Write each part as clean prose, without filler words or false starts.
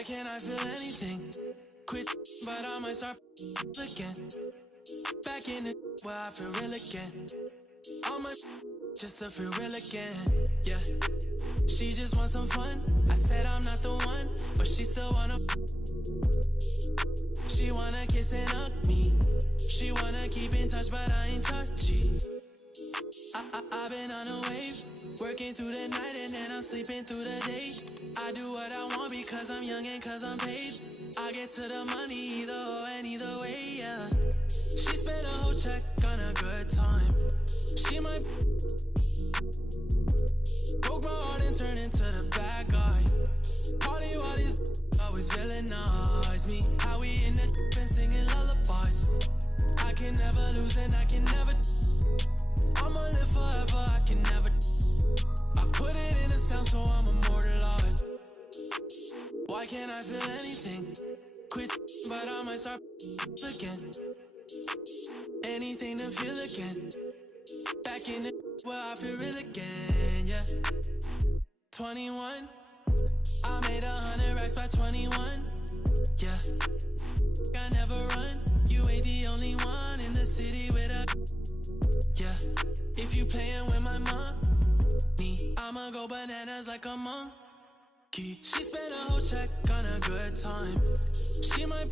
Why can't I feel anything? Quit, but I might start again. Back in the where I feel real again. All my just to feel real again. Yeah, she just wants some fun. I said I'm not the one, but she still wanna. She wanna kiss and hug me. She wanna keep in touch, but I ain't touchy. I've been on a wave, working through the night and then I'm sleeping through the day. I do what I want because I'm young and cause I'm paid. I get to the money either or and either way, yeah. She spent a whole check on a good time. She might broke my heart and turn into the bad guy. Party while these always villainize me. How we in the and singing lullabies. I can never lose and I can never. I'ma live forever, I can never. I put it in a sound so I'm immortalized. Why can't I feel anything? Quit, but I might start again. Anything to feel again. Back in the where I feel real again, yeah. 21, I made 100 racks by 21, yeah. I never run, you ain't the only one in the city with a, yeah. If you playin' with my money, I'ma go bananas like a monkey. She spent a whole check on a good time. She might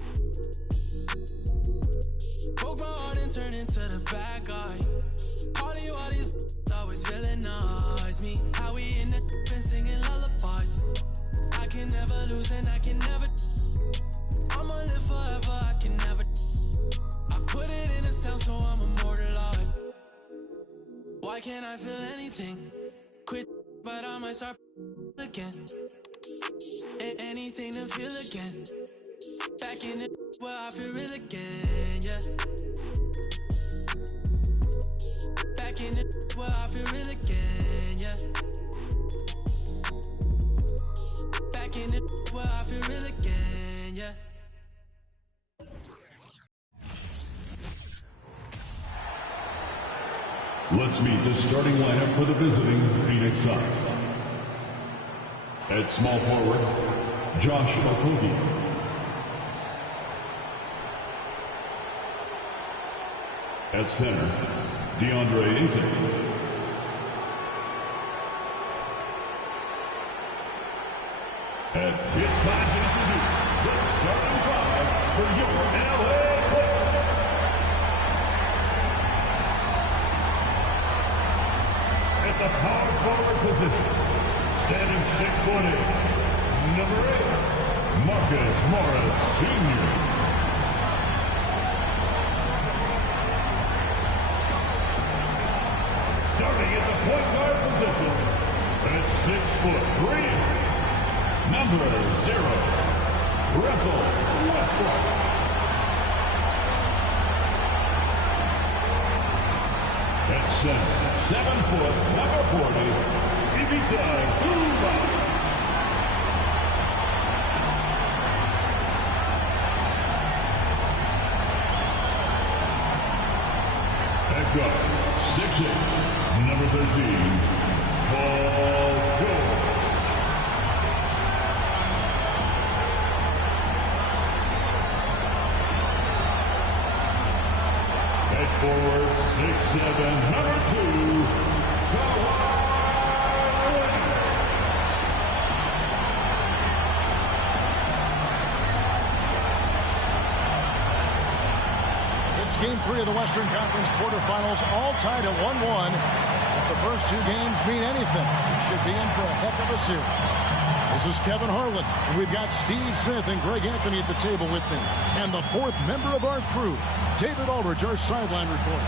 broke my heart and turn into the bad guy. Party while these always villainize me. How we in the and singing lullabies. I can never lose and I can never. I'ma live forever, I can never. I put it in a sound so I'm immortalized. Why can't I feel anything? Quit, but I might start again. Anything to feel again. Back in the where I feel real again, yeah. Back in the where I feel real again, yeah. Back in the where I feel real again, yeah. Let's meet the starting lineup for the visiting Phoenix Suns. At small forward, Josh Okogie. At center, DeAndre Ayton. At it's time to introduce the starting five for your LA Clippers. At the power forward position, standing 6'8", number 8, Marcus Morris Sr. Starting at the point guard position, at 6'3", number 0, Russell Westbrook. At center, 7 foot, number 40, Ivica Zubac. At guard, 6'8", number 13, Paul George. At forward, 6'7", number 2, Kawhi. It's Game 3 of the Western Conference quarterfinals, all tied at 1-1. If the first two games mean anything, we should be in for a heck of a series. This is Kevin Harlan, and we've got Steve Smith and Greg Anthony at the table with me. And the fourth member of our crew, David Aldridge, our sideline reporter.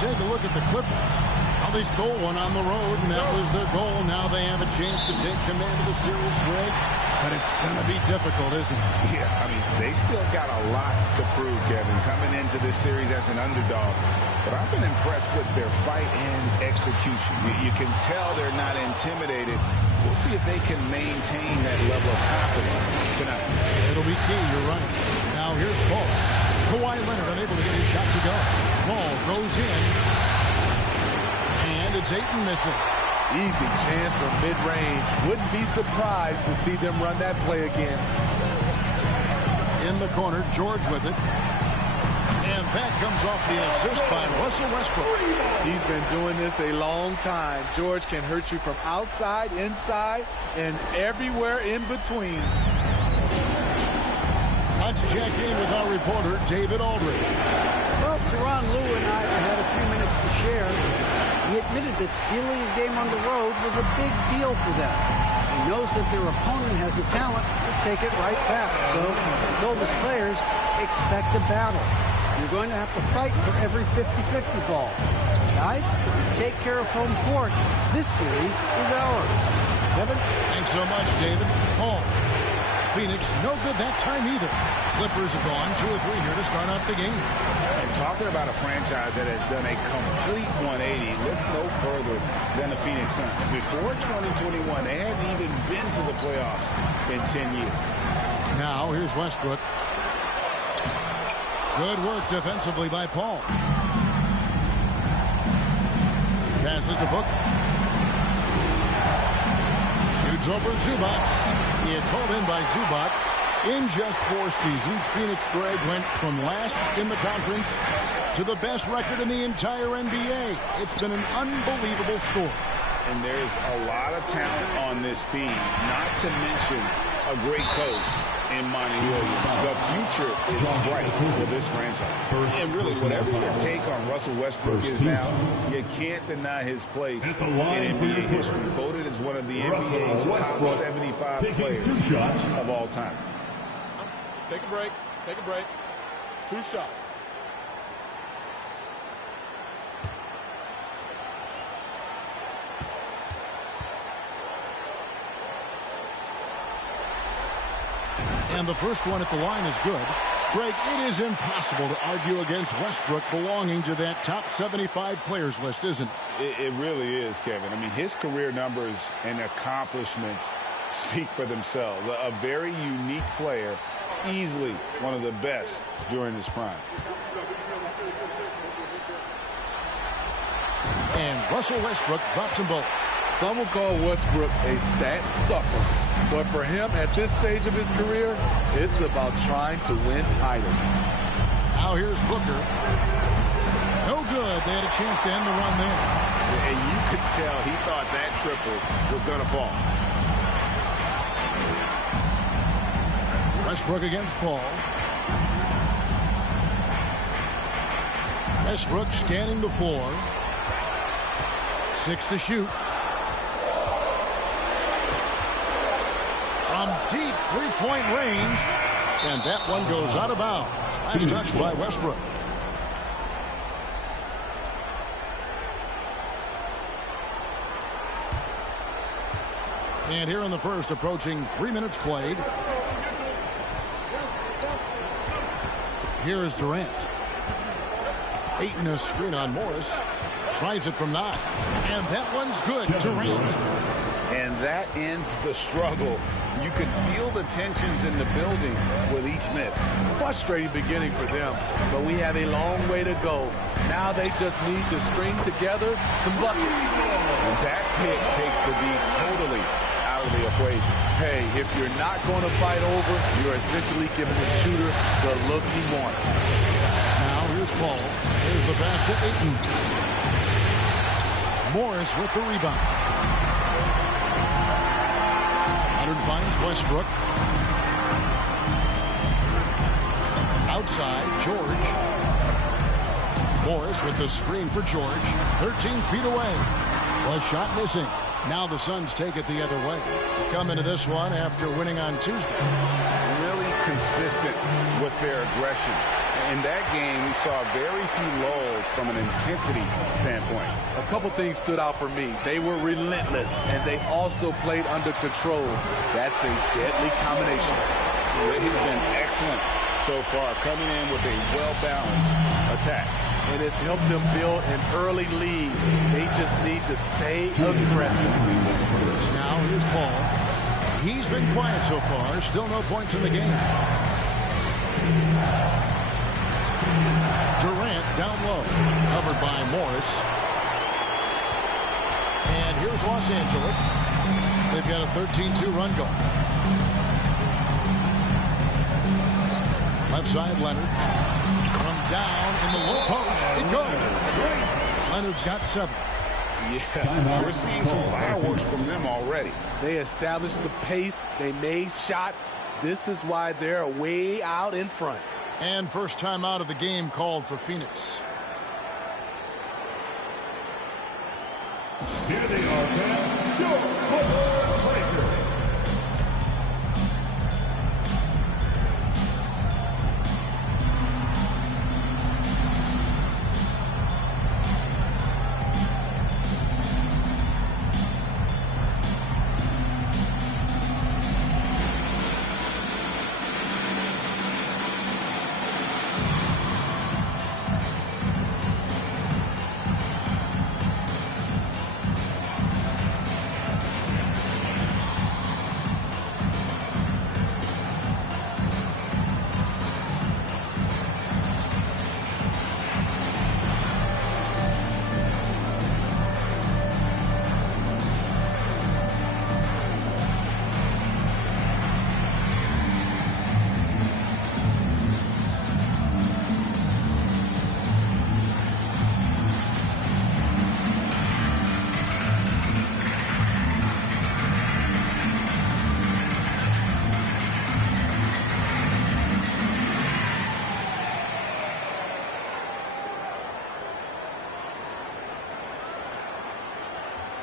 Take a look at the Clippers. How they stole one on the road, and that was their goal. Now they have a chance to take command of the series, Greg. But it's going to be difficult, isn't it? Yeah, I mean, they still got a lot to prove, Kevin, coming into this series as an underdog. But I've been impressed with their fight and execution. You can tell they're not intimidated. We'll see if they can maintain that level of confidence tonight. It'll be key, you're right. Now here's Paul. Kawhi Leonard unable to get his shot to go. Ball goes in. And it's Ayton missing. Easy chance from mid-range. Wouldn't be surprised to see them run that play again. In the corner, George with it. And that comes off the assist by Russell Westbrook. He's been doing this a long time. George can hurt you from outside, inside, and everywhere in between. Let's check in with our reporter, David Aldridge. Well, Teron Lue and I had a few minutes to share. He admitted that stealing a game on the road was a big deal for them. He knows that their opponent has the talent to take it right back. So he told his players, expect a battle. You're going to have to fight for every 50-50 ball. Guys, if you take care of home court, this series is ours. Kevin? Thanks so much, David. Paul. Phoenix, no good that time either. Clippers have gone 2 or 3 here to start out the game. And talking about a franchise that has done a complete 180, look no further than the Phoenix Suns. Before 2021, they hadn't even been to the playoffs in 10 years. Now, here's Westbrook. Good work defensively by Paul. Passes to Booker. Shoots over Zubac. It's hauled in by Zubac. In just 4 seasons, Phoenix Greg went from last in the conference to the best record in the entire NBA. It's been an unbelievable story. And there's a lot of talent on this team, not to mention a great coach in Monty Williams. The future is bright for this franchise. And really, whatever your take on Russell Westbrook is now, you can't deny his place in NBA history. Voted as one of the NBA's top 75 players of all time. Take a break. Take a break. 2 shots. And the first one at the line is good. Greg, it is impossible to argue against Westbrook belonging to that top 75 players list, isn't it? It really is, Kevin. I mean, his career numbers and accomplishments speak for themselves. A very unique player, easily one of the best during his prime. And Russell Westbrook drops them both. Some will call Westbrook a stat stuffer. But for him, at this stage of his career, it's about trying to win titles. Now here's Booker. No good. They had a chance to end the run there. And you could tell he thought that triple was going to fall. Westbrook against Paul. Westbrook scanning the floor. 6 to shoot. From deep three-point range. And that one goes out of bounds. Last touch by Westbrook. And here in the first, approaching 3 minutes played. Here is Durant. Ayton a screen on Morris. Tries it from 9. And that one's good. Durant. And that ends the struggle. You can feel the tensions in the building with each miss. Frustrating beginning for them, but we have a long way to go. Now they just need to string together some buckets. And that pick takes the D totally out of the equation. Hey, if you're not going to fight over, you're essentially giving the shooter the look he wants. Now here's Paul. Here's the pass to Ayton. Morris with the rebound. Leonard finds Westbrook. Outside, George. Morris with the screen for George. 13 feet away. Was shot missing. Now the Suns take it the other way. Come into this one after winning on Tuesday. Really consistent with their aggression. In that game, we saw very few lulls from an intensity standpoint. A couple things stood out for me. They were relentless, and they also played under control. That's a deadly combination. He's been excellent so far, coming in with a well-balanced attack. And it's helped them build an early lead. They just need to stay aggressive. Now here's Paul. He's been quiet so far. Still no points in the game. Durant down low. Covered by Morris. And here's Los Angeles. They've got a 13-2 run going. Left side, Leonard. From down in the low post. It goes. Leonard's got 7. Yeah, we're seeing some fireworks from them already. They established the pace. They made shots. This is why they're way out in front. And first time out of the game called for Phoenix. Here they are, fans. Your Clipper Breakers.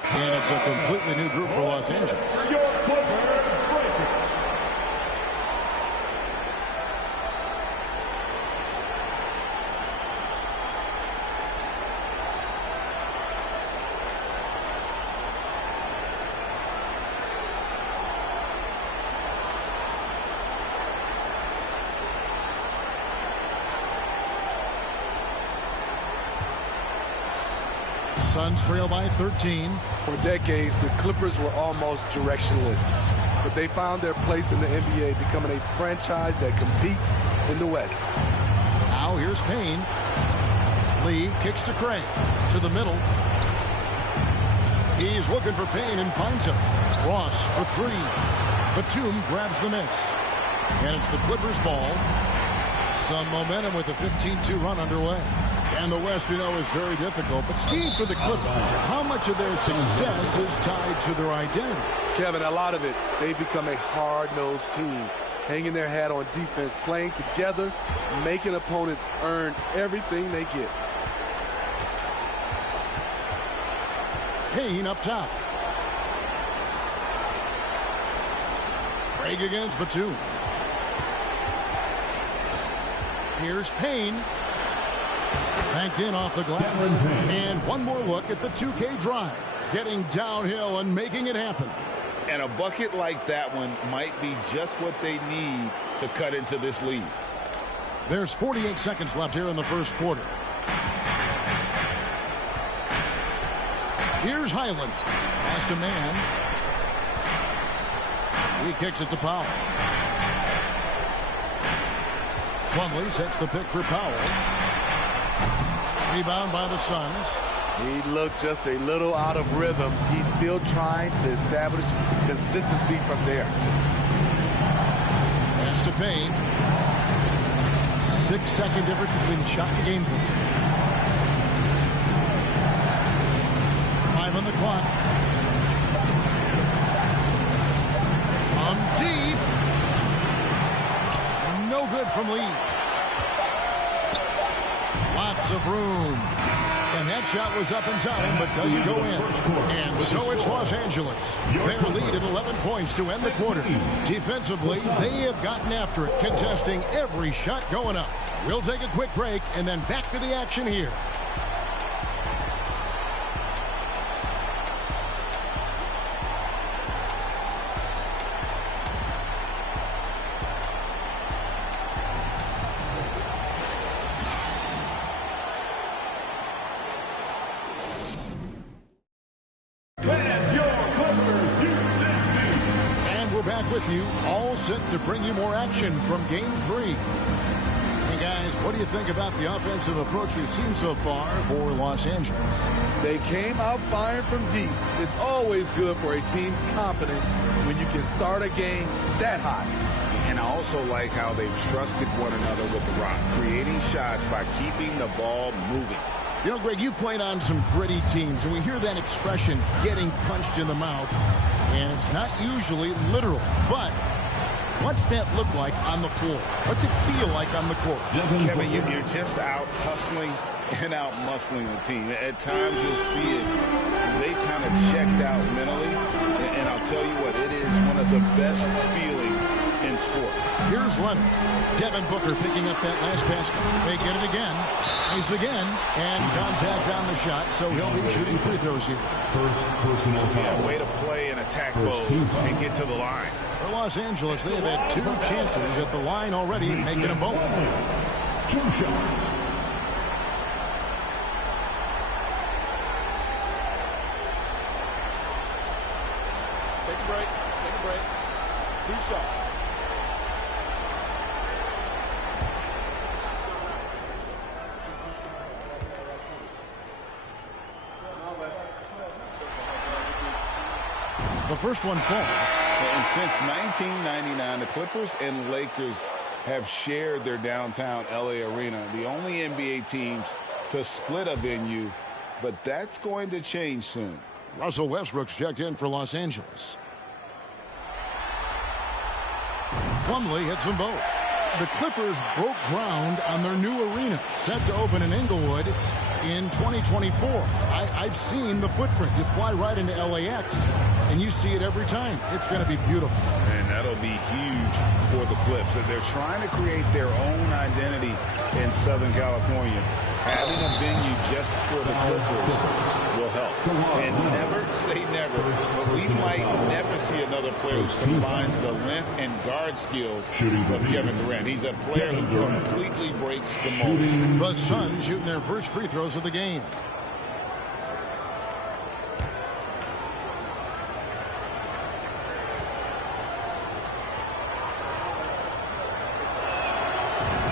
And it's a completely new group for Los Angeles. Your Clipper Breakers. Suns trail by 13. For decades, the Clippers were almost directionless. But they found their place in the NBA, becoming a franchise that competes in the West. Now here's Payne. Lee kicks to Craig. To the middle. He's looking for Payne and finds him. Ross for 3. Batum grabs the miss. And it's the Clippers ball. Some momentum with a 15-2 run underway. And the West, you know, is very difficult. But Steve, for the Clippers, how much of their success is tied to their identity? Kevin, a lot of it. They've become a hard-nosed team, hanging their hat on defense, playing together, making opponents earn everything they get. Payne up top. Craig against Batum. Here's Payne. Banked in off the glass. And one more look at the 2K drive. Getting downhill and making it happen. And a bucket like that one might be just what they need to cut into this lead. There's 48 seconds left here in the first quarter. Here's Highland. Past a man. He kicks it to Powell. Plumlee sets the pick for Powell. Rebound by the Suns. He looked just a little out of rhythm. He's still trying to establish consistency from there. Pass to Payne. 6-second difference between the shot and the game point. 5 on the clock. From deep. No good from Lee. Lots of room. And And that shot was up in time, but doesn't go in. And so it's Los Angeles. Their lead at 11 points to end the quarter. Defensively, they have gotten after it, contesting every shot going up. We'll take a quick break and then back to the action here. With you, all set to bring you more action from Game 3. Hey guys, what do you think about the offensive approach we've seen so far for Los Angeles? They came out firing from deep. It's always good for a team's confidence when you can start a game that high. And I also like how they've trusted one another with the rock, creating shots by keeping the ball moving. You know, Greg, you played on some gritty teams, and we hear that expression, getting punched in the mouth, and it's not usually literal. But what's that look like on the floor? What's it feel like on the court? Kevin, you're just out hustling and out muscling the team. At times you'll see it. They've kind of checked out mentally, and I'll tell you what, it is one of the best feelings in sport. Here's Leonard. Devin Booker picking up that last basket. They get it again. Nice again. And contact on the shot, so he'll be shooting free throws here. First personal foul. Yeah, way to play in attack mode and get to the line. For Los Angeles, they have had 2 chances at the line already, making them both. 2 shots. Take a break. Take a break. 2 shots. The first one falls. And since 1999, the Clippers and Lakers have shared their downtown LA arena, the only NBA teams to split a venue, but that's going to change soon. Russell Westbrook's checked in for Los Angeles. Plumlee hits them both. The Clippers broke ground on their new arena, set to open in Inglewood in 2024. I've seen the footprint. You fly right into LAX, and you see it every time. It's going to be beautiful. And that'll be huge for the Clips. They're trying to create their own identity in Southern California. Having a venue just for the Clippers will help. And never say never, but we might never see another player who combines the length and guard skills of Kevin Durant. He's a player who completely breaks the mold. The Suns shooting their first free throws of the game.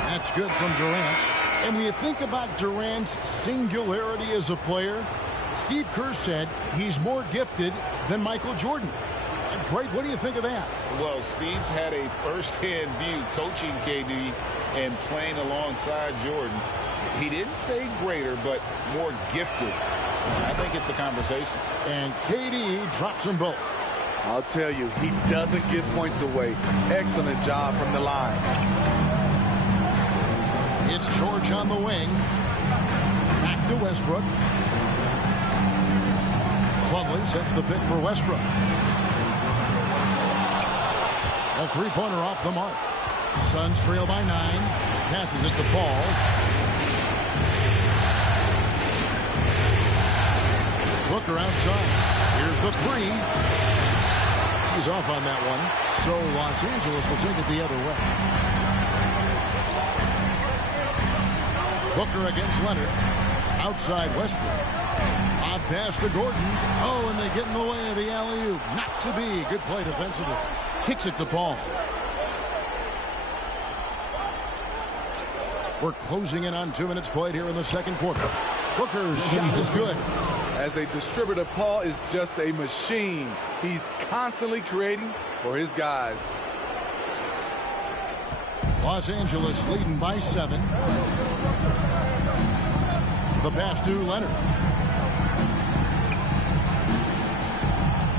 That's good from Durant. And when you think about Durant's singularity as a player, Steve Kerr said he's more gifted than Michael Jordan. And Craig, what do you think of that? Well, Steve's had a first-hand view coaching KD and playing alongside Jordan. He didn't say greater, but more gifted. I think it's a conversation. And KD drops them both. I'll tell you, he doesn't give points away. Excellent job from the line. It's George on the wing. Back to Westbrook. Plumlee sets the pick for Westbrook. A three-pointer off the mark. Suns trail by 9. Passes it to Paul. Booker outside. Here's the 3. He's off on that one. So Los Angeles will take it the other way. Booker against Leonard. Outside Westbrook. Odd pass to Gordon. Oh, and they get in the way of the alley-oop. Not to be. Good play defensively. Kicks it to Paul. We're closing in on 2 minutes played here in the second quarter. Booker's shot is good. As a distributor, Paul is just a machine. He's constantly creating for his guys. Los Angeles leading by 7. The pass to Leonard.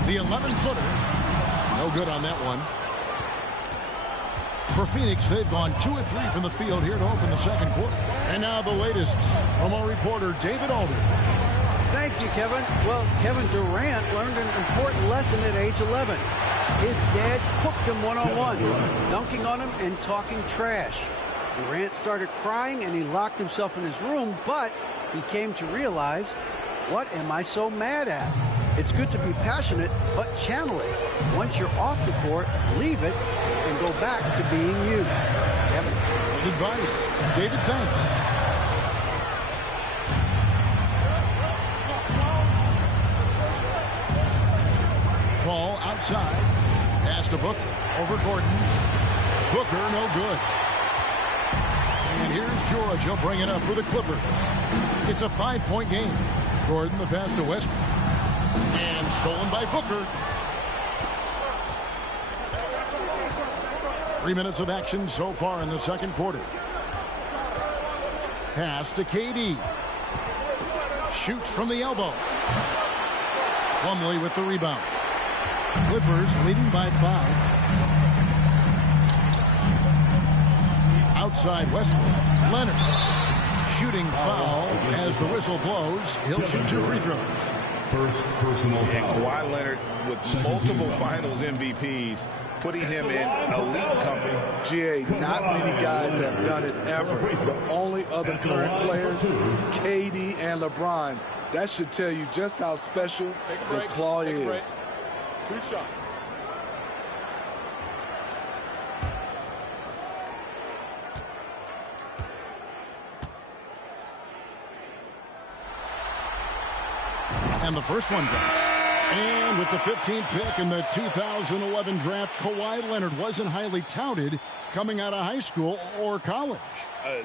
The 11-footer. No good on that one. For Phoenix, they've gone 2 of 3 from the field here to open the second quarter. And now the latest from our reporter, David Alder. Thank you, Kevin. Well, Kevin Durant learned an important lesson at age 11. His dad cooked him one-on-one, dunking on him and talking trash. Durant started crying and he locked himself in his room, but he came to realize, what am I so mad at? It's good to be passionate, but channel it. Once you're off the court, leave it and go back to being you. Kevin. Good advice. David, thanks. Paul outside. Pass to Booker. Over Gordon. Booker, no good. And here's George. He'll bring it up for the Clippers. It's a 5-point game. Gordon, the pass to Westbrook. And stolen by Booker. 3 minutes of action so far in the second quarter. Pass to KD. Shoots from the elbow. Plumlee with the rebound. Clippers leading by 5. Outside Westbrook. Leonard. Shooting foul as the whistle blows. He'll shoot 2 free throws. First personal foul. And Kawhi Leonard with multiple finals MVPs, putting him in elite company. GA, not many guys have done it ever. The only other current players, KD and LeBron. That should tell you just how special the Claw is. 2 shots. And the first one drops. And with the 15th pick in the 2011 draft, Kawhi Leonard wasn't highly touted coming out of high school or college.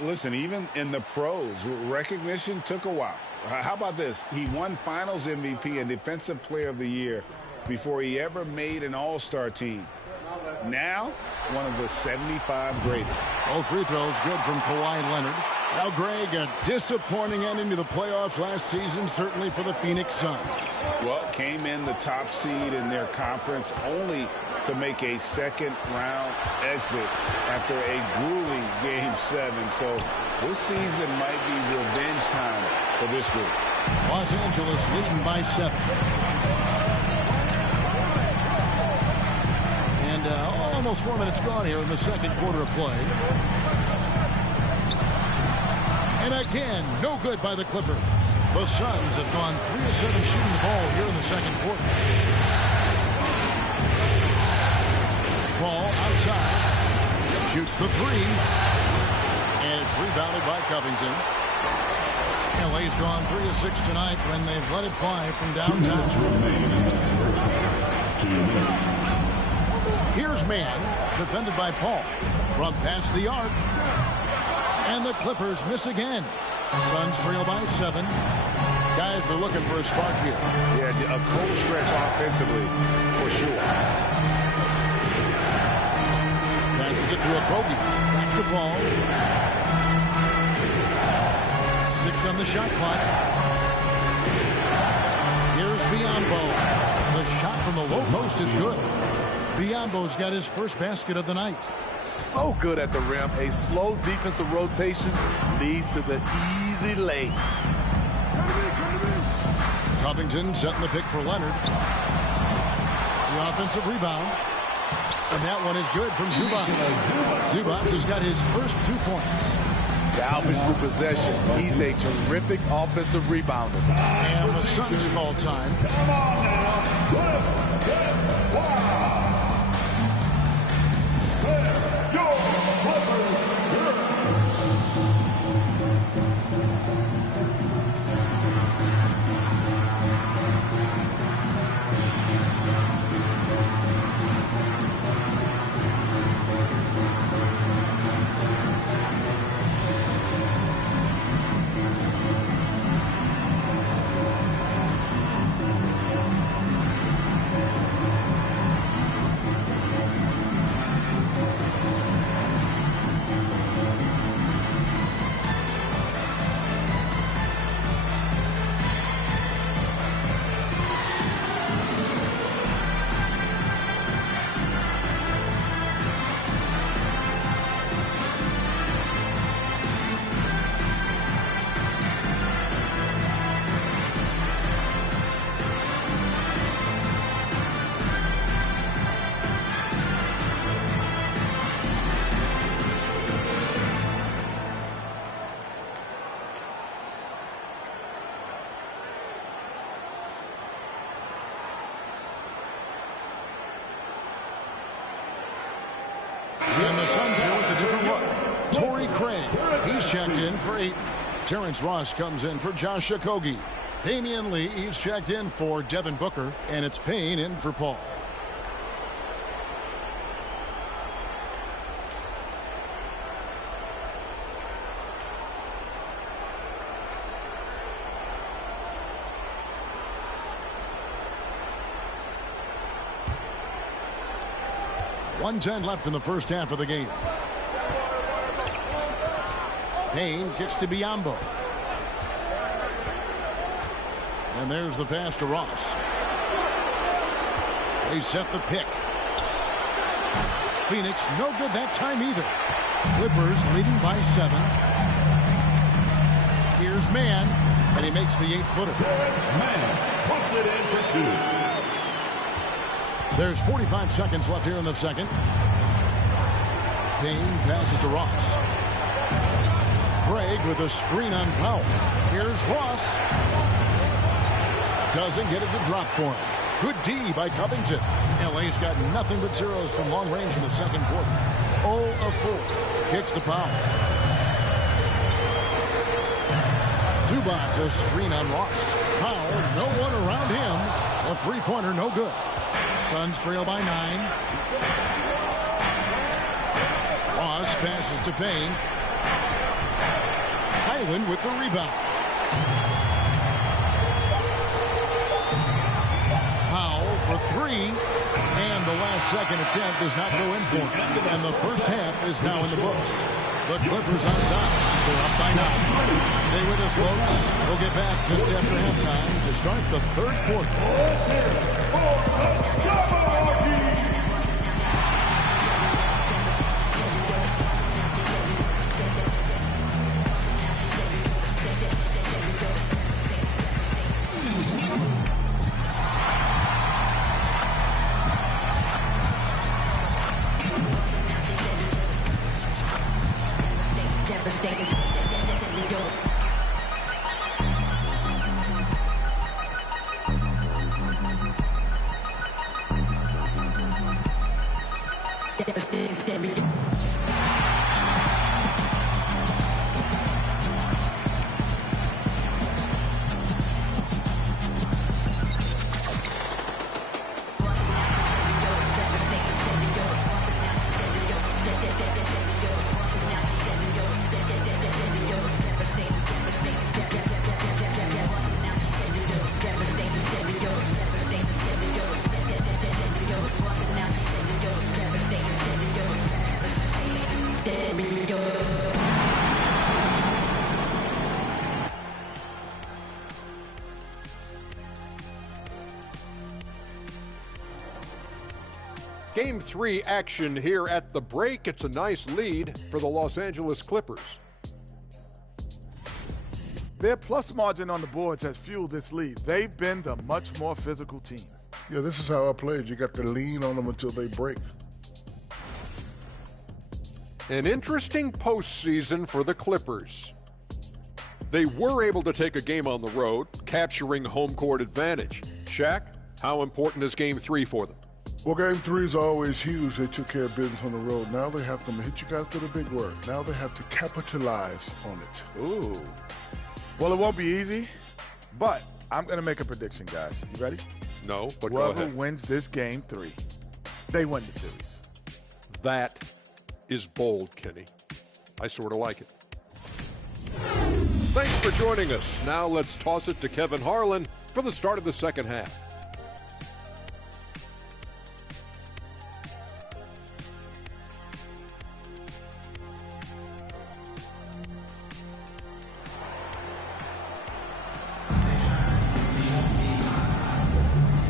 Listen, even in the pros, recognition took a while. How about this? He won Finals MVP and Defensive Player of the Year before he ever made an All-Star team. Now, one of the 75 greatest. All free throws good from Kawhi Leonard. Now, Greg, a disappointing ending to the playoffs last season, certainly for the Phoenix Suns. Well, came in the top seed in their conference only to make a second-round exit after a grueling Game 7. So this season might be revenge time for this group. Los Angeles leading by 7. And almost 4 minutes gone here in the second quarter of play. And again, no good by the Clippers. The Suns have gone 3 of 7 shooting the ball here in the second quarter. Ball outside. Shoots the 3. And it's rebounded by Covington. LA's gone 3 of 6 tonight when they've let it fly from downtown. Here's Mann, defended by Paul. From past the arc. And the Clippers miss again. Suns trail by 7. Guys are looking for a spark here. Yeah, a cold stretch offensively, for sure. Passes it to Okogie. Back to Paul. 6 on the shot clock. Here's Biyombo. The shot from the low post is good. Biyombo's got his first basket of the night. So good at the rim. A slow defensive rotation leads to the easy lay. Covington setting the pick for Leonard. The offensive rebound. And that one is good from Zubac. Zubac has got his first 2 points. Salvage the possession. He's a terrific offensive rebounder. And the Suns call time. Come on now. in for Ayton. Terrence Ross comes in for Josh Okogie. Damian Lee is checked in for Devin Booker. And it's Payne in for Paul. .110 left in the first half of the game. Payne kicks to Biyombo. And there's the pass to Ross. They set the pick. Phoenix no good that time either. Clippers leading by 7. Here's Mann, and he makes the 8-footer. Mann puts it in for 2. There's 45 seconds left here in the second. Payne passes to Ross. Craig with a screen on Powell. Here's Ross. Doesn't get it to drop for him. Good D by Covington. LA's got nothing but zeros from long range in the second quarter. 0 of 4. Kicks to Powell. Zubac a screen on Ross. Powell, no one around him. A three-pointer, no good. Suns trail by 9. Ross passes to Payne. Highland with the rebound. Powell for 3. And the last second attempt does not go in for him. And the first half is now in the books. The Clippers on top. They're up by 9. Stay with us, folks. We'll get back just after halftime to start the third quarter. Game 3 action here at the break. It's a nice lead for the Los Angeles Clippers. Their plus margin on the boards has fueled this lead. They've been the much more physical team. Yeah, this is how I played. You got to lean on them until they break. An interesting postseason for the Clippers. They were able to take a game on the road, capturing home court advantage. Shaq, how important is Game 3 for them? Well, Game 3 is always huge. They took care of business on the road. Now they have to hit you guys with a big word. Now they have to capitalize on it. Ooh. Well, it won't be easy, but I'm going to make a prediction, guys. You ready? No, but go Whoever ahead. wins this Game 3, they win the series. That is bold, Kenny. I sort of like it. Thanks for joining us. Now let's toss it to Kevin Harlan for the start of the second half.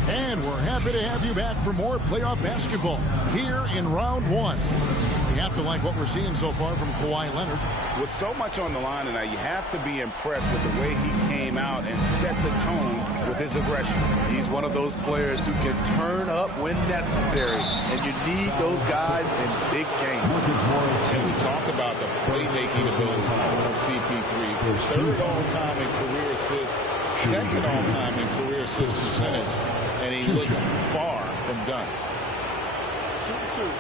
And we're happy to have you back for more playoff basketball here in round 1. You have to like what we're seeing so far from Kawhi Leonard. With so much on the line tonight, you have to be impressed with the way he came out and set the tone with his aggression. He's one of those players who can turn up when necessary, and you need those guys in big games. And we talk about the playmaking ability of CP3. Third all-time in career assists, second all-time in career assist percentage, and he looks far from done. Super 2.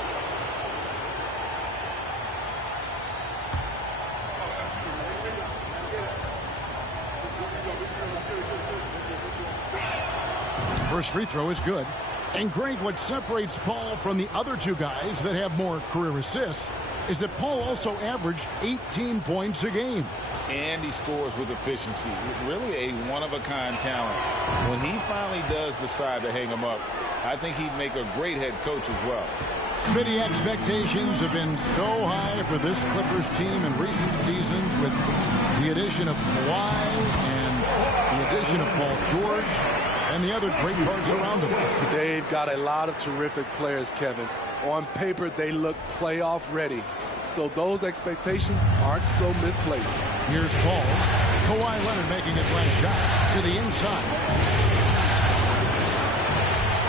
First free throw is good. And Greg, what separates Paul from the other two guys that have more career assists is that Paul also averaged 18 points a game. And he scores with efficiency. Really a one-of-a-kind talent. When he finally does decide to hang him up, I think he'd make a great head coach as well. Smitty, expectations have been so high for this Clippers team in recent seasons with the addition of Kawhi and the addition of Paul George and the other great parts around him. They've got a lot of terrific players, Kevin. On paper, they look playoff ready. So those expectations aren't so misplaced. Here's Paul. Kawhi Leonard making his last shot to the inside.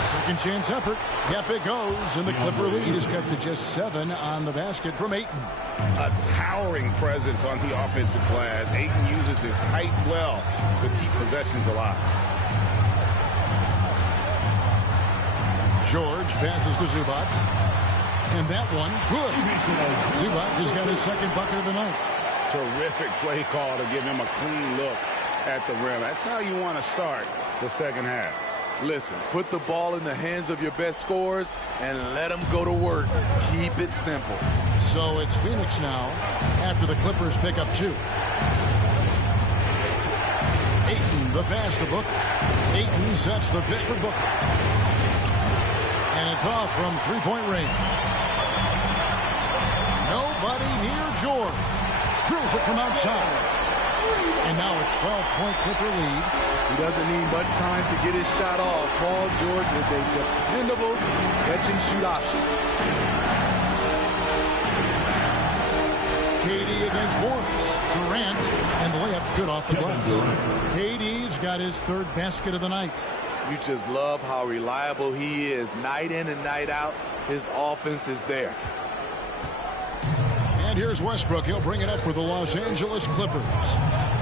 Second chance effort. Yep, it goes. And the Clipper lead is cut to just 7 on the basket from Ayton. A towering presence on the offensive glass. Ayton uses his height well to keep possessions alive. George passes to Zubac. And that one, good. Zubac has got his second bucket of the night. Terrific play call to give him a clean look at the rim. That's how you want to start the second half. Listen, put the ball in the hands of your best scorers and let them go to work. Keep it simple. So it's Phoenix now after the Clippers pick up 2. Ayton, the pass to Booker. Ayton sets the pick for Booker. And it's off from three-point range. Nobody near George. Drills it from outside. And now a 12-point Clipper lead. He doesn't need much time to get his shot off. Paul George is a dependable catch-and-shoot option. KD against Morris. Durant, and the layup's good off the glass. KD's got his third basket of the night. You just love how reliable he is. Night in and night out, his offense is there. And here's Westbrook. He'll bring it up for the Los Angeles Clippers.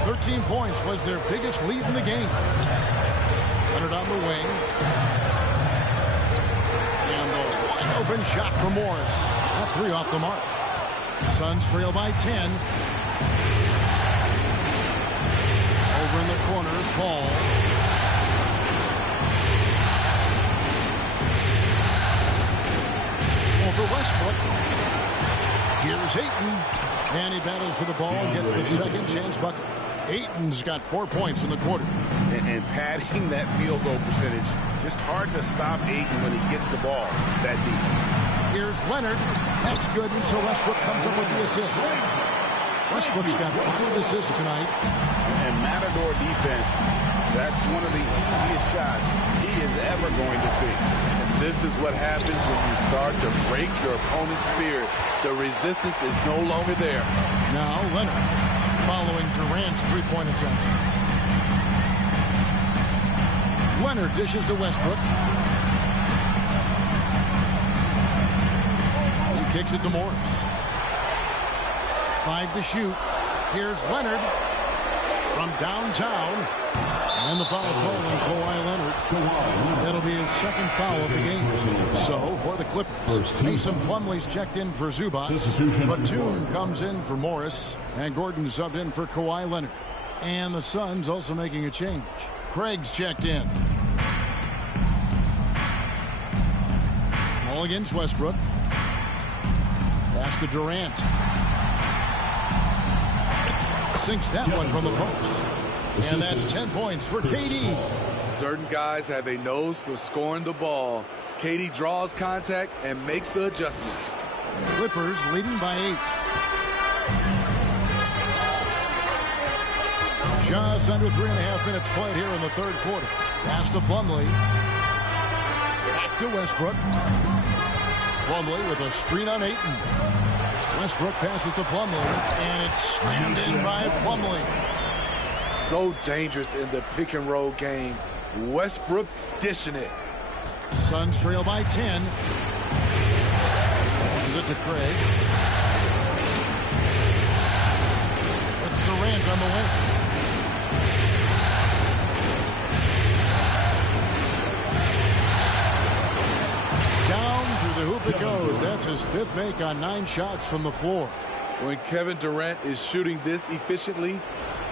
13 points was their biggest lead in the game. Leonard on the wing. And the wide open shot for Morris. That 3 off the mark. Suns trail by 10. Over in the corner, Paul. Over Westbrook. Here's Ayton. And he battles for the ball and gets the second chance bucket. Ayton's got 4 points in the quarter. And padding that field goal percentage. Just hard to stop Ayton when he gets the ball that deep. Here's Leonard. That's good, and so Westbrook comes up with the assist. Westbrook's got 5 assists tonight. And Matador defense, that's one of the easiest shots he is ever going to see. And this is what happens when you start to break your opponent's spirit. The resistance is no longer there. Now Leonard following Durant's three-point attempt. Leonard dishes to Westbrook. He kicks it to Morris. 5 to shoot. Here's Leonard from downtown. And the foul call on Kawhi Leonard. That'll be his second foul of the game. So, for the Clippers, Mason Plumlee's checked in for Zubac. Batum comes in for Morris. And Gordon subbed in for Kawhi Leonard. And the Suns also making a change. Craig's checked in. Ball against Westbrook. Pass to Durant. Sinks that one from the post. And that's 10 points for KD. Certain guys have a nose for scoring the ball. KD draws contact and makes the adjustment. Clippers leading by 8. Just under 3.5 minutes played here in the third quarter. Pass to Plumlee. Back to Westbrook. Plumlee with a screen on Ayton. Westbrook passes to Plumlee, and it's slammed in by Plumlee. So dangerous in the pick and roll game. Westbrook dishing it. Suns trail by 10. Passes it to Craig. It's Durant on the wing. Down through the hoop it goes. That's his 5th make on 9 shots from the floor. When Kevin Durant is shooting this efficiently,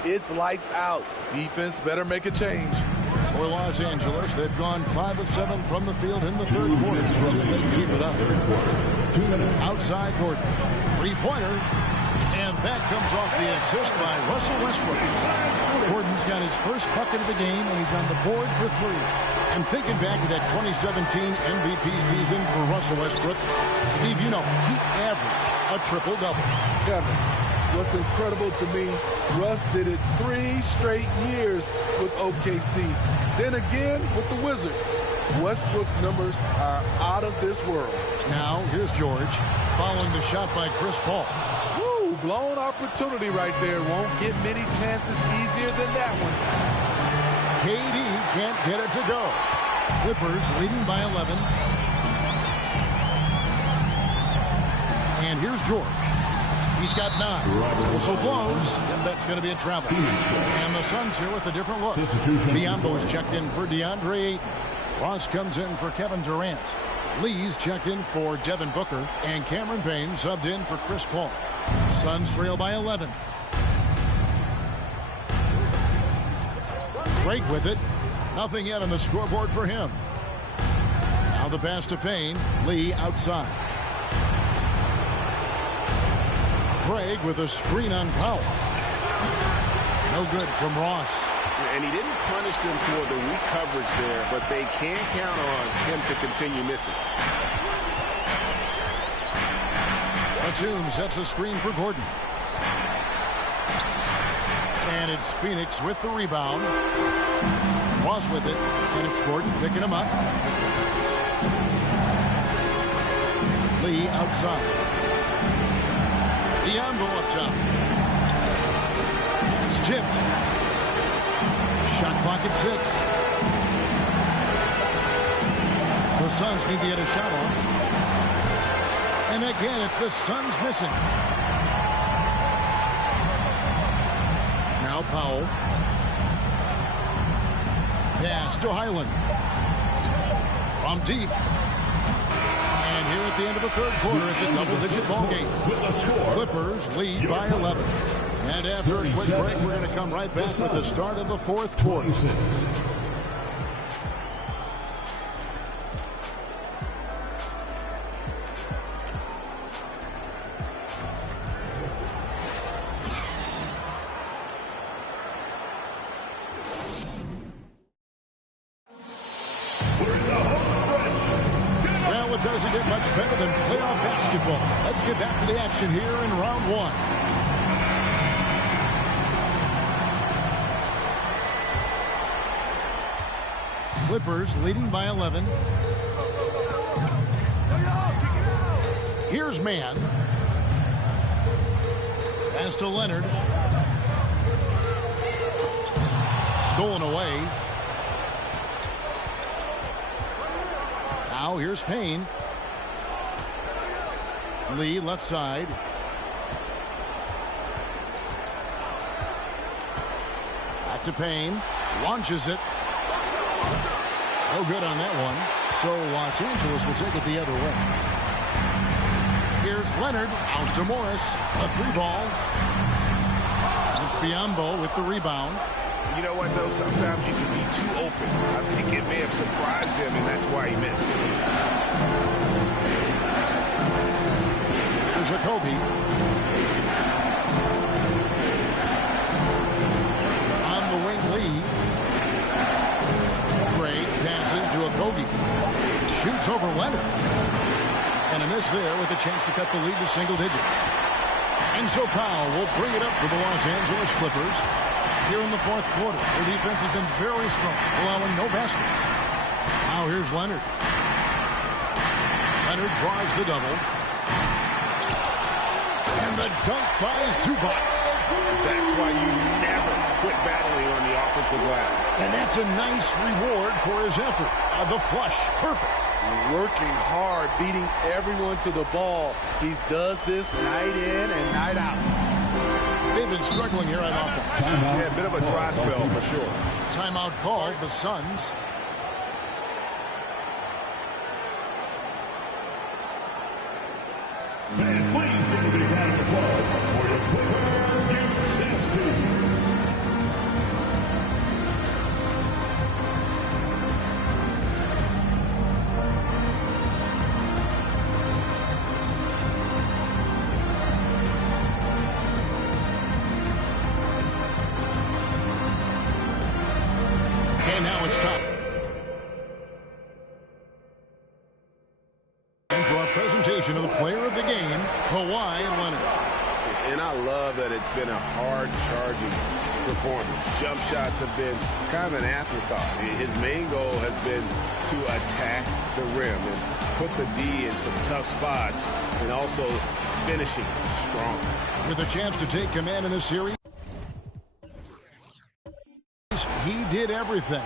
it's lights out. Defense better make a change. for Los Angeles. They've gone 5 of 7 from the field in the third quarter. Let's see if they can keep it up. Outside Gordon. Three-pointer. And that comes off the assist by Russell Westbrook. Gordon's got his first bucket of the game, and he's on the board for 3. And thinking back to that 2017 MVP season for Russell Westbrook, Steve, you know, he averaged a triple-double. Kevin, what's incredible to me, Russ did it 3 straight years with OKC. Then again with the Wizards. Westbrook's numbers are out of this world. Now, here's George following the shot by Chris Paul. Woo, blown opportunity right there. Won't get many chances easier than that one. KD can't get it to go. Clippers leading by 11. And here's George. He's got 9. Whistle blows, and that's going to be a travel. And the Suns here with a different look. Biyombo's checked in for DeAndre Ayton. Ross comes in for Kevin Durant. Lee's checked in for Devin Booker. And Cameron Payne subbed in for Chris Paul. Suns trail by 11. Drake with it. Nothing yet on the scoreboard for him. Now the pass to Payne. Lee outside. Craig with a screen on Powell. No good from Ross. And he didn't punish them for the weak coverage there, but they can count on him to continue missing. Batum sets a screen for Gordon. And it's Phoenix with the rebound. Ross with it, and it's Gordon picking him up. Lee outside. Biyombo up top. It's tipped. Shot clock at 6. The Suns need to get a shot off. And again, it's the Suns missing. Now Powell. Pass to Highland. From deep. And here at the end of the third quarter, it's a double-digit ball game. Clippers lead by 11. And after a quick break, we're going to come right back with the start of the fourth quarter. Well, it doesn't get much better than playoff basketball. Let's get back to the action here in round 1. Clippers leading by 11. Here's Mann. Pass to Leonard. Stolen away. Now here's Payne. Lee left side. Back to Payne. Launches it. No good on that one. So Los Angeles will take it the other way. Here's Leonard out to Morris. A 3-ball. It's Biyombo with the rebound. You know what, though? Sometimes you can be too open. I think it may have surprised him, and that's why he missed. Here's Kobe. On the wing, Lee. Passes to Kobe. Shoots over Leonard. And a miss there with a chance to cut the lead to single digits. And so Powell will bring it up for the Los Angeles Clippers. Here in the fourth quarter, their defense has been very strong, allowing no baskets. Now here's Leonard. Leonard drives the double. And the dunk by Zubac. That's why you never quit battling on the offensive glass. And that's a nice reward for his effort. The flush, perfect. Working hard, beating everyone to the ball. He does this night in and night out. They've been struggling here on offense. Yeah, a bit of a dry spell for sure. Timeout called, the Suns. And please give a big round of applause for your Clipper Youth Dance Team. Now it's time. And for our presentation of the player of the game, Kawhi Leonard. And I love that it's been a hard-charging performance. Jump shots have been kind of an afterthought. His main goal has been to attack the rim and put the D in some tough spots and also finishing strong. With a chance to take command in this series, he did everything.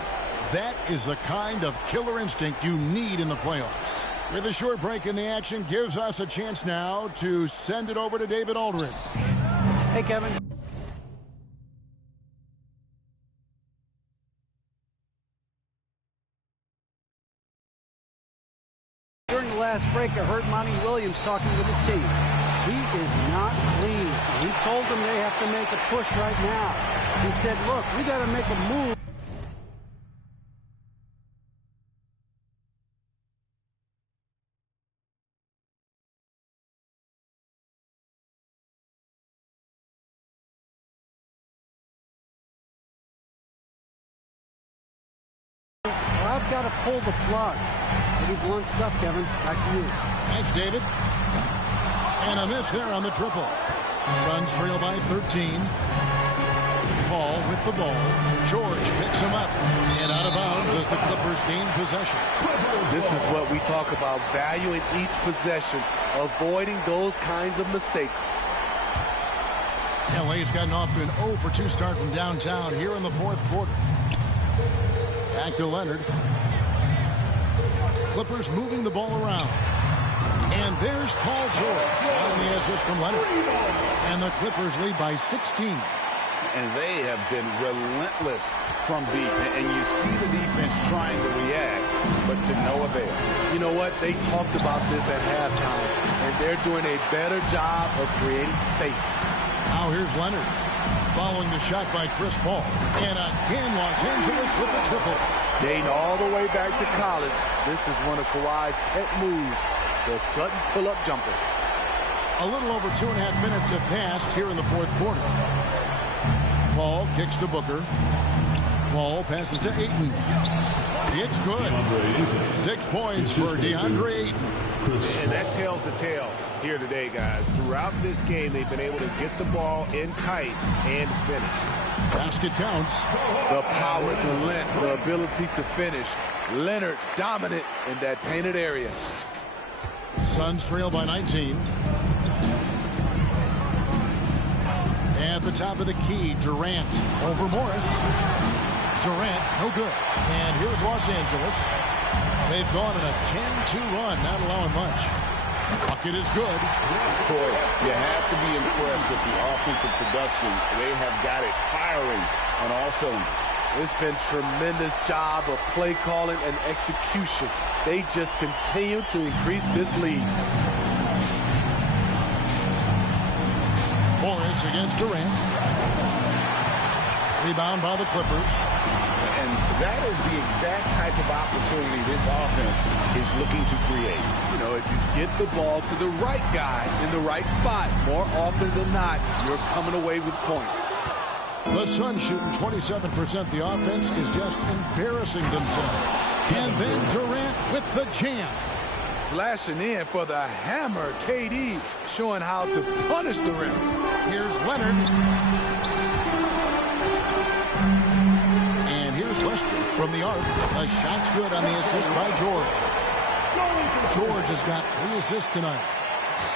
That is the kind of killer instinct you need in the playoffs. With a short break in the action, gives us a chance now to send it over to David Aldridge. Hey, Kevin. During the last break, I heard Monty Williams talking with his team. He is not pleased. He told them they have to make a push right now. He said, look, we got to make a move. I've got to pull the plug. Pretty blunt stuff, Kevin. Back to you. Thanks, David. And a miss there on the triple. Suns trail by 13. Paul with the ball. George picks him up. And out of bounds as the Clippers gain possession. This is what we talk about, valuing each possession, avoiding those kinds of mistakes. LA's gotten off to an 0-for-2 start from downtown here in the fourth quarter. Back to Leonard. Clippers moving the ball around. And there's Paul George on the assist from Leonard. And the Clippers lead by 16. And they have been relentless from deep. And you see the defense trying to react, but to no avail. You know what? They talked about this at halftime, and they're doing a better job of creating space. Now here's Leonard. Following the shot by Chris Paul. And again, Los Angeles with the triple. Dating all the way back to college, this is one of Kawhi's pet moves, the Sutton pull-up jumper. A little over 2.5 minutes have passed here in the fourth quarter. Paul kicks to Booker. Paul passes to Ayton. It's good. 6 points for DeAndre Ayton. And that tells the tale here today, guys. Throughout this game, they've been able to get the ball in tight and finish. Basket counts. The power, the length, the ability to finish. Leonard dominant in that painted area. Suns trail by 19. At the top of the key, Durant over Morris. Durant, no good. And here's Los Angeles. They've gone on a 10-2 run, not allowing much. Bucket is good. Boy, you have to be impressed with the offensive production. They have got it firing on all cylinders. It's been tremendous job of play calling and execution. They just continue to increase this lead. Morris against Durant. Rebound by the Clippers. And that is the exact type of opportunity this offense is looking to create. You know, if you get the ball to the right guy in the right spot, more often than not, you're coming away with points. The Suns shooting 27%. The offense is just embarrassing themselves. And then Durant with the jam. Slashing in for the hammer. KD showing how to punish the rim. Here's Leonard. And here's Westbrook from the arc. A shot's good on the assist by George. George has got 3 assists tonight.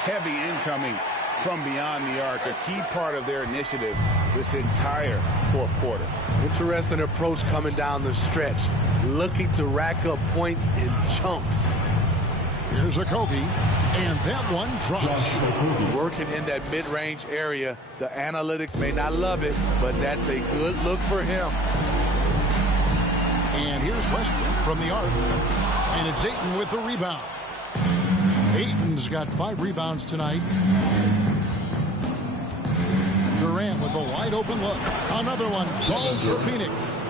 Heavy incoming from beyond the arc, a key part of their initiative this entire fourth quarter. Interesting approach coming down the stretch, looking to rack up points in chunks. Here's a Kobe, and that one drops. Working in that mid-range area, the analytics may not love it, but that's a good look for him. And here's Westbrook from the arc, and it's Ayton with the rebound. Ayton's got 5 rebounds tonight. Durant with a wide open look. Another one falls for Phoenix.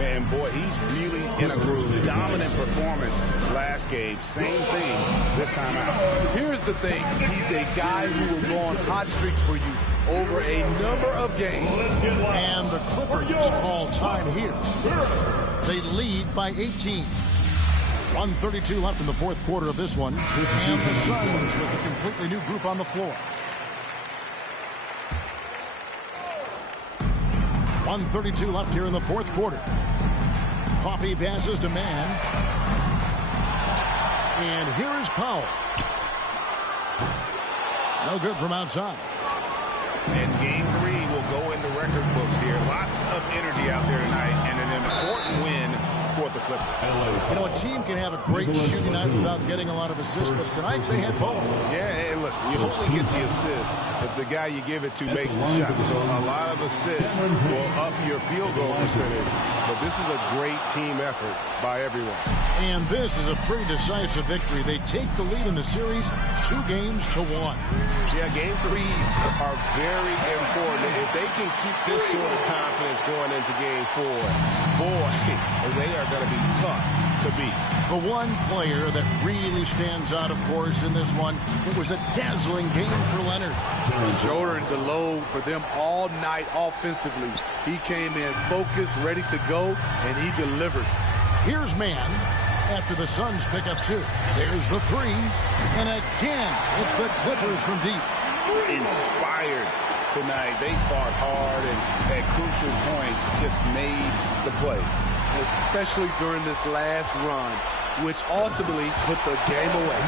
And boy, he's really in a groove. Dominant performance last game. Same thing this time out. Here's the thing. He's a guy who will go on hot streaks for you over a number of games. And the Clippers call time here. They lead by 18. 1:32 left in the fourth quarter of this one. And the Suns with a completely new group on the floor. 1:32 left here in the fourth quarter. Coffee passes to Mann. And here is Powell. No good from outside. And game 3 will go in the record books here. Lots of energy out there tonight, and an important win for the Clippers. You know, a team can have a great shooting night without getting a lot of assists, but tonight they had both. Yeah, and listen, you only get the assist if the guy you give it to makes the shot. So a lot of assists will up your field goal percentage, but this is a great team effort by everyone. And this is a pretty decisive victory. They take the lead in the series 2-1. Yeah, game 3s are very important. If they can keep this sort of confidence going into game 4, boy, they are going to be tough to beat. The one player that really stands out, of course, in this one, it was a dazzling game for Leonard. Shouldering the load for them all night offensively. He came in focused, ready to go, and he delivered. Here's Mann after the Suns pick up 2. There's the 3. And again, it's the Clippers from deep. Inspired tonight. They fought hard and at crucial points just made the plays. Especially during this last run, which ultimately put the game away.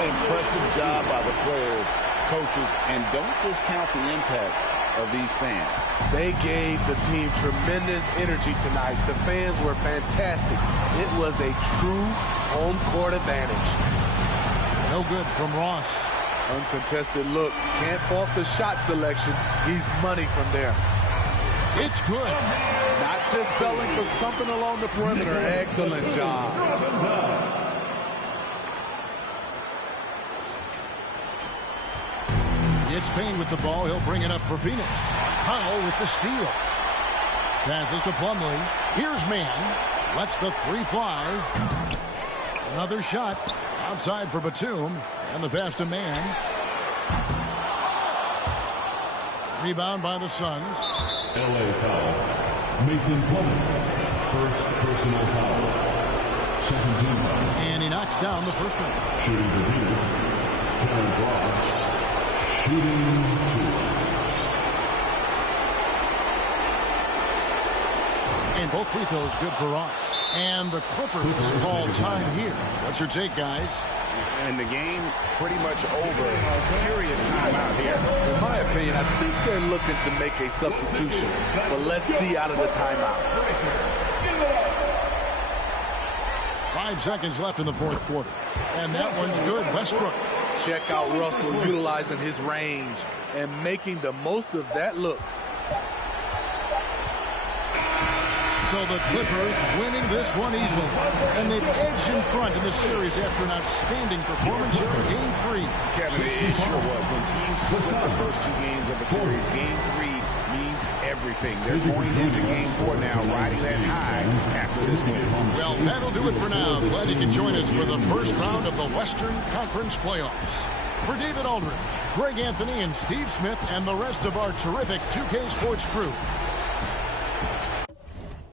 Impressive job by the players, coaches, and don't discount the impact of these fans. They gave the team tremendous energy tonight. The fans were fantastic. It was a true home court advantage. No good from Ross. Uncontested look. Can't fault the shot selection. He's money from there. It's good. Not just selling for something along the perimeter. Excellent job. It's Payne with the ball. He'll bring it up for Phoenix. Powell with the steal. Passes to Plumlee. Here's Mann. Lets the 3 fly. Another shot. Outside for Batum. And the pass to Mann. Rebound by the Suns. LA foul. Mason Plumlee. First personal foul. Second team foul. And he knocks down the first one. Shooting for Phoenix. Terrence Ross. Shooting 2. And both free throws good for Ross. And the Clippers call time here. What's your take, guys? And the game pretty much over. Furious time out here. In my opinion, I think they're looking to make a substitution. But let's see out of the timeout. 5 seconds left in the fourth quarter. And that one's good. Westbrook. Check out Russell utilizing his range and making the most of that look. So the Clippers winning this one easily. And they've edged in front in the series after an outstanding performance here in Game 3. Kevin, it sure was. When teams split the first 2 games of a series, Game 3 means everything. They're going into Game 4 now, riding that high after this win. Well, that'll do it for now. Glad you can join us for the first round of the Western Conference Playoffs. For David Aldridge, Greg Anthony, and Steve Smith, and the rest of our terrific 2K Sports crew,